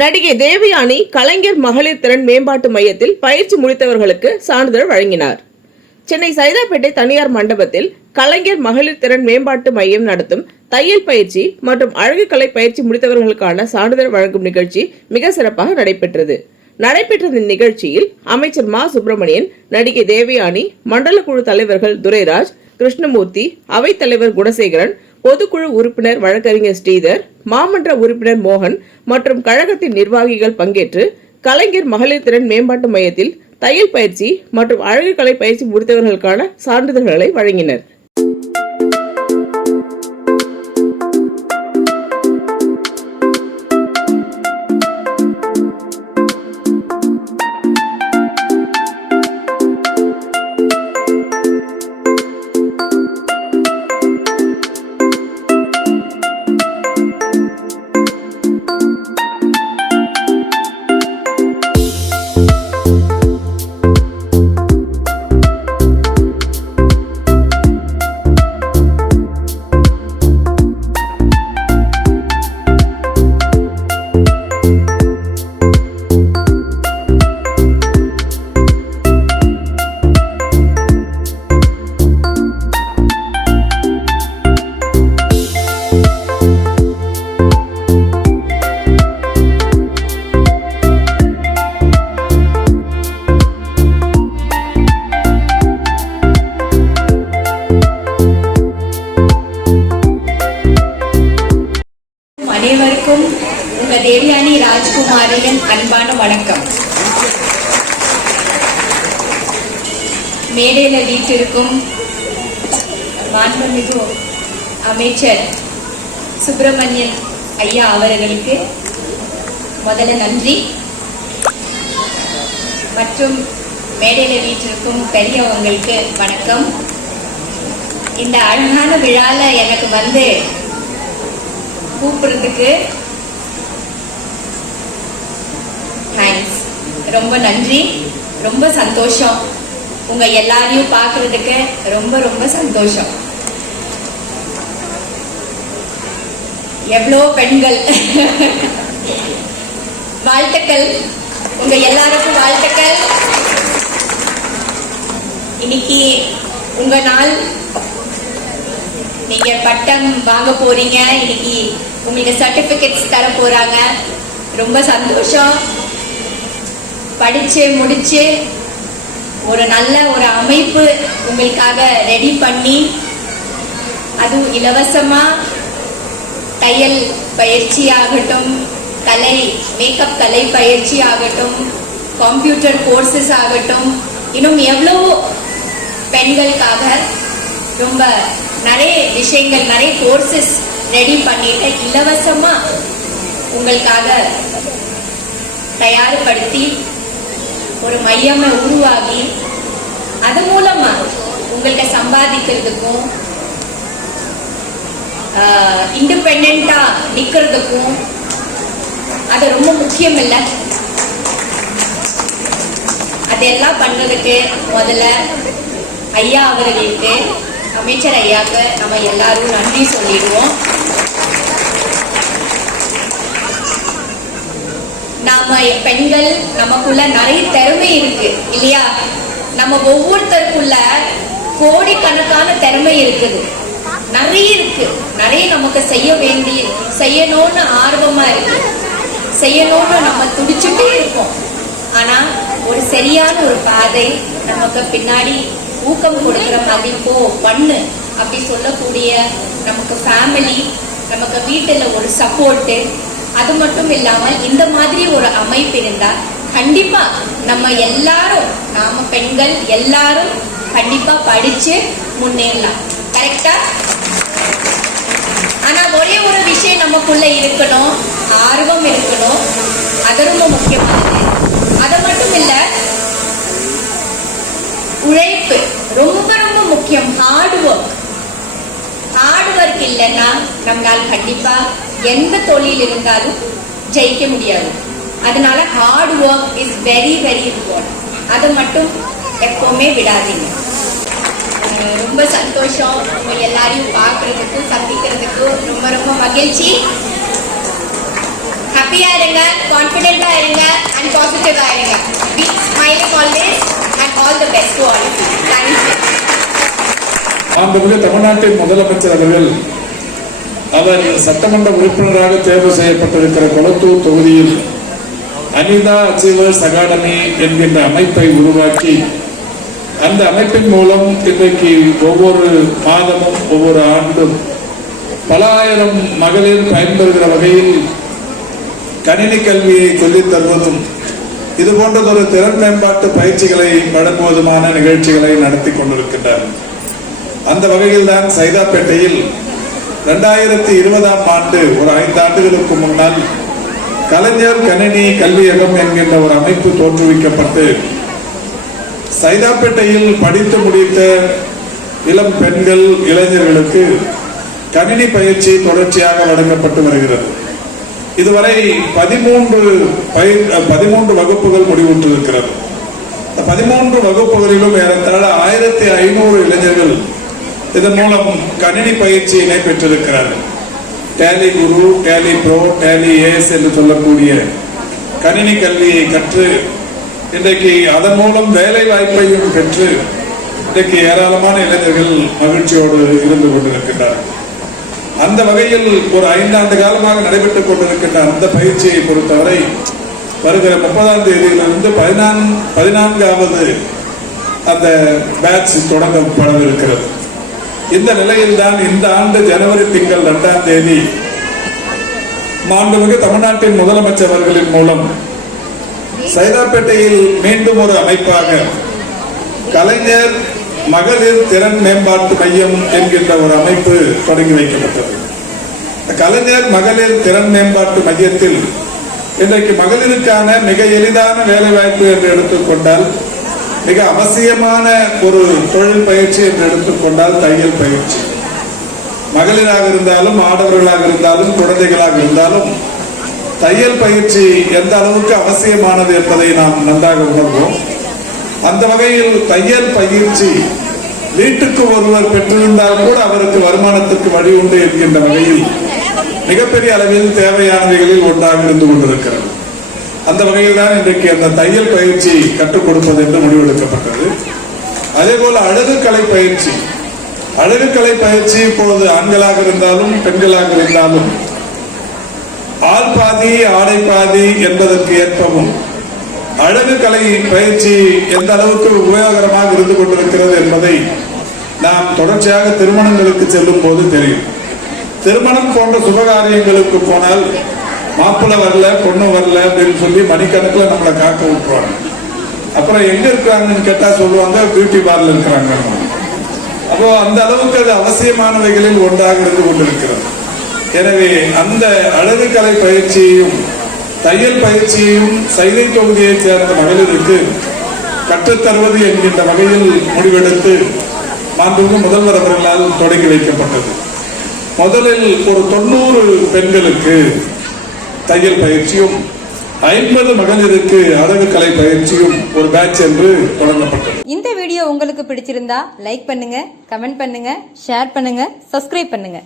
நடிகை தேவயானி கலைஞர் மகளிர் திறன் மேம்பாட்டு மையத்தில் பயிற்சி முடித்தவர்களுக்கு சான்றிதழ் வழங்கினார். சென்னை சைதாப்பேட்டை தனியார் மண்டபத்தில் கலைஞர் மகளிர் திறன் மேம்பாட்டு மையம் நடத்தும் தையல் பயிற்சி மற்றும் அழகுக்கலை பயிற்சி முடித்தவர்களுக்கான சான்றிதழ் வழங்கும் நிகழ்ச்சி மிக சிறப்பாக நடைபெற்றது. நடைபெற்ற இந்த நிகழ்ச்சியில் அமைச்சர் மா. சுப்பிரமணியன் நடிகை தேவயானி மண்டல குழு தலைவர்கள் துரைராஜ் கிருஷ்ணமூர்த்தி அவைத்தலைவர் குணசேகரன் பொதுக்குழு உறுப்பினர் வழக்கறிஞர் ஸ்ரீதர் மாமன்ற உறுப்பினர் மோகன் மற்றும் கழகத்தின் நிர்வாகிகள் பங்கேற்று கலைஞர் மகளிர் திறன் மேம்பாட்டு மையத்தில் தையல் பயிற்சி மற்றும் அழகு கலை பயிற்சி முடித்தவர்களுக்கான சான்றிதழ்களை வழங்கினர். தேவயானி ராஜ்குமாரியின் அன்பான வணக்கம். மேடையில வீட்டிற்கும் மாண்புமிகு அமைச்சர் சுப்பிரமணியன் ஐயா அவர்களுக்கு முதல்ல நன்றி. மற்றும் மேடையில வீட்டிற்கும் பெரியவங்களுக்கு வணக்கம். இந்த அழகான விழால எனக்கு வந்து கூப்பிடுறதுக்கு தேங்க்ஸ் ரொம்ப நன்றி. ரொம்ப சந்தோஷம். உங்க எல்லாரையும் பார்க்கறதுக்கு ரொம்ப ரொம்ப சந்தோஷம். எவ்வளோ பெண்கள். வாழ்த்துக்கள். உங்க எல்லாருக்கும் வாழ்த்துக்கள். இன்னைக்கு உங்க நாள். நீங்க பட்டம் வாங்க போறீங்க. இன்னைக்கு உங்களுக்கு சர்டிபிகேட்ஸ் தர போறாங்க ரொம்ப சந்தோஷம். படிச்சு முடிச்சு ஒரு நல்ல ஒரு அமைப்பு உங்களுக்காக ரெடி பண்ணி அதுவும் இலவசமா தையல் பயிற்சி ஆகட்டும் கலை மேக்கப் கலை பயிற்சி ஆகட்டும் கம்ப்யூட்டர் கோர்சஸ் ஆகட்டும் இன்னும் எவ்வளவோ பெண்களுக்காக ரொம்ப நிறைய விஷயங்கள் நிறைய கோர்சஸ் ரெடி பண்ணிட்டு இலவசமா உங்களுக்காக தயார்படுத்தி ஒரு மையமை உருவாகி அது மூலமா உங்கள்கிட்ட சம்பாதிக்கிறதுக்கும் இண்டிபெண்டா நிக்கிறதுக்கும் அது ரொம்ப முக்கியம் இல்லை அதெல்லாம் பண்றதுக்கு முதல்ல ஐயா அவர்களுக்கு அமைச்சர் ஐயாவுக்கு நம்ம எல்லாரும் நன்றி சொல்லிடுவோம். நாம பெண்கள் நமக்குள்ள நிறைய திறமை இருக்கு இல்லையா? நம்ம ஒவ்வொருத்தருக்குள்ள கோடிக்கணக்கான திறமை இருக்குது. நிறைய இருக்கு. நிறைய நமக்கு செய்ய வேண்டிய செய்யணும்னு ஆர்வமா இருக்கு. செய்யணும்னு நம்ம துடிச்சுட்டே இருக்கோம். ஆனா ஒரு சரியான ஒரு பாதை நமக்கு பின்னாடி ஊக்கம் கொடுக்கிற மாதிரி போ பண்ணு அப்படி சொல்லக்கூடிய நமக்கு ஃபேமிலி நமக்கு வீட்டுல ஒரு சப்போர்ட்டு அது மட்டும் இல்லாம இந்த மாதிரி ஒரு அமைப்பு இருந்தா கண்டிப்பா நம்ம எல்லாரும் நாம பெண்கள் எல்லாரும் கண்டிப்பா படிச்சு முன்னேறலாம். கரெக்டா ஆனா ஒரே ஒரு விஷயம் நமக்குள்ள இருக்கணும் ஆர்வம் இருக்கணும். அது ரொம்ப முக்கியமானது. அது மட்டும் இல்ல உழைப்பு. ரொம்ப ரொம்ப முக்கியம். ஹார்ட் ஒர்க் ஹார்ட் ஒர்க் இல்லைன்னா நம்மளால் கண்டிப்பா எந்த தொழில் இருந்தாலும் ஜெயிக்க முடியாது. அதனால hard work is very very important அதை மட்டும் எப்பவுமே விடாதீங்க. ரொம்ப சந்தோஷம். உங்க எல்லாரையும் பார்க்கறதுக்கும் சந்திக்கிறதுக்கும் ரொம்ப ரொம்ப மகிழ்ச்சி. ஹாப்பியா இருங்க கான்ஃபிடென்ட்டா இருங்க அண்ட் பாசிட்டிவா இருங்க. Be smiling always and all the best to all thank you தமிழ்நாட்டின் முதலமைச்சர் அவர்கள் அவர் சட்டமன்ற உறுப்பினராக தேர்வு செய்யப்பட்டிருக்கிற கொளத்தூர் தொகுதியில் அனிதா அச்சீவர்ஸ் அகாடமி என்கின்ற அமைப்பை உருவாக்கி அந்த அமைப்பின் மூலம் இன்றைக்கு ஒவ்வொரு மாதமும் ஒவ்வொரு ஆண்டும் பல ஆயிரம் மகளிர் பயன்பெறுகிற வகையில் கணினி கல்வியை சொல்லித் தருவதும் இது போன்றதொரு திறன் மேம்பாட்டு பயிற்சிகளை வழங்குவதுமான நிகழ்ச்சிகளை நடத்தி கொண்டிருக்கின்றார். அந்த வகையில் தான் சைதாப்பேட்டையில் ரெண்டாயிரத்தி இருபதாம் ஆண்டு ஒரு ஐந்து ஆண்டுகளுக்கு முன்னால் கலைஞர் கணினி கல்வியகம் என்கின்ற ஒரு அமைப்பு தோற்றுவிக்கப்பட்டு சைதாப்பேட்டையில் படித்து முடித்த இளம் பெண்கள் இளைஞர்களுக்கு கணினி பயிற்சி தொடர்ச்சியாக வழங்கப்பட்டு வருகிறது. இதுவரை பதிமூன்று பயிர் பதிமூன்று வகுப்புகள் முடிவுற்றிருக்கிறது. பதிமூன்று வகுப்புகளிலும் ஏறத்தாழ ஆயிரத்தி ஐநூறு இளைஞர்கள் இதன் மூலம் கணினி பயிற்சியினை பெற்றிருக்கிறார்கள் Tally Guru Tally pro Tally AS என்று சொல்லக்கூடிய கணினி கல்வியை கற்று இன்றைக்கு அதன் மூலம் வேலை வாய்ப்பையும் பெற்று இன்றைக்கு ஏராளமான இளைஞர்கள் மகிழ்ச்சியோடு இருந்து கொண்டிருக்கின்றார்கள். அந்த வகையில் ஒரு ஐந்தாண்டு காலமாக நடைபெற்றுக் கொண்டிருக்கின்ற அந்த பயிற்சியை பொறுத்தவரை வருகிற முப்பதாம் தேதியிலிருந்து பதினான் பதினான்காவது அந்த பேட்ச் தொடங்கப்படவிருக்கிறது. இந்த நிலையில் தான் இந்த ஆண்டு ஜனவரி திங்கள் இரண்டாம் தேதி மாண்புமிகு தமிழ்நாட்டின் முதலமைச்சர் அவர்களின் மூலம் சைதாப்பேட்டையில் மீண்டும் ஒரு அமைப்பாக கலைஞர் மகளிர் திறன் மேம்பாட்டு மையம் என்கின்ற ஒரு அமைப்பு தொடங்கி வைக்கப்பட்டது. கலைஞர் மகளிர் திறன் மேம்பாட்டு மையத்தில் இன்றைக்கு மகளிருக்கான மிக எளிதான வேலை வாய்ப்பு என்று எடுத்துக்கொண்டால் மிக அவசியமான ஒரு தொழில் பயிற்சி என்று எடுத்துக்கொண்டால் தையல் பயிற்சி. மகளிராக இருந்தாலும் ஆடவர்களாக இருந்தாலும் குழந்தைகளாக இருந்தாலும் தையல் பயிற்சி எந்த அளவுக்கு அவசியமானது என்பதை நாம் நன்றாக உணர்வோம். அந்த வகையில் தையல் பயிற்சி வீட்டுக்கு ஒருவர் பெற்றிருந்தால் கூட அவருக்கு வருமானத்துக்கு வழி உண்டு என்கின்ற வகையில் மிகப்பெரிய அளவில் தேவையானவைகளில் ஒன்றாக இருந்து கொண்டிருக்கிறது. அந்த வகையில் தான் இன்றைக்கு அந்த தையல் பயிற்சி கற்றுக் கொடுப்பது என்று முடிவெடுக்கப்பட்டது. அதே போல அழகுக்கலை பயிற்சி. அழகுக்கலை பயிற்சி இப்போது ஆண்களாக இருந்தாலும் பெண்களாக இருந்தாலும் ஆள் பாதி ஆடை பாதி என்பதற்கு ஏற்பவும் அழகு கலை பயிற்சி எந்த அளவுக்கு உபயோகரமாக இருந்து கொண்டிருக்கிறது என்பதை நாம் தொடர்ச்சியாக திருமணங்களுக்கு செல்லும் போது தெரியும். திருமணம் போன்ற சுபகாரியங்களுக்கு போனால் மாப்பிள்ளை வரல பொண்ணு வரல அப்படின்னு சொல்லி மணிக்கணக்கில் நம்மளை காக்க விட்டுருவாங்க. அப்புறம் எங்க இருக்கிறாங்கன்னு கேட்டா சொல்லுவாங்க பியூட்டி பார்லர் இருக்கிறாங்க. அப்போ அந்த அளவுக்கு அது அவசியமானவைகளில் ஒன்றாக இருந்து கொண்டிருக்கிறது. எனவே அந்த அழகுக்கலை பயிற்சியையும் தையல் பயிற்சியையும் சைதை தொகுதியைச் சேர்ந்த மகளிருக்கு கற்றுத்தருவது என்கின்ற வகையில் முடிவெடுத்து மாண்புமிகு முதல்வர் அவர்களால் தொடங்கி வைக்கப்பட்டது. முதலில் ஒரு தொண்ணூறு பெண்களுக்கு தையல் பயிற்சியும் ஐம்பது மகளிருக்கு அழகு கலை பயிற்சியும் ஒரு பேட்ச் என்று தொடங்கப்பட்டது இந்த வீடியோ உங்களுக்கு பிடிச்சிருந்தா லைக் பண்ணுங்க கமெண்ட் பண்ணுங்க ஷேர் பண்ணுங்க சப்ஸ்கிரைப் பண்ணுங்க.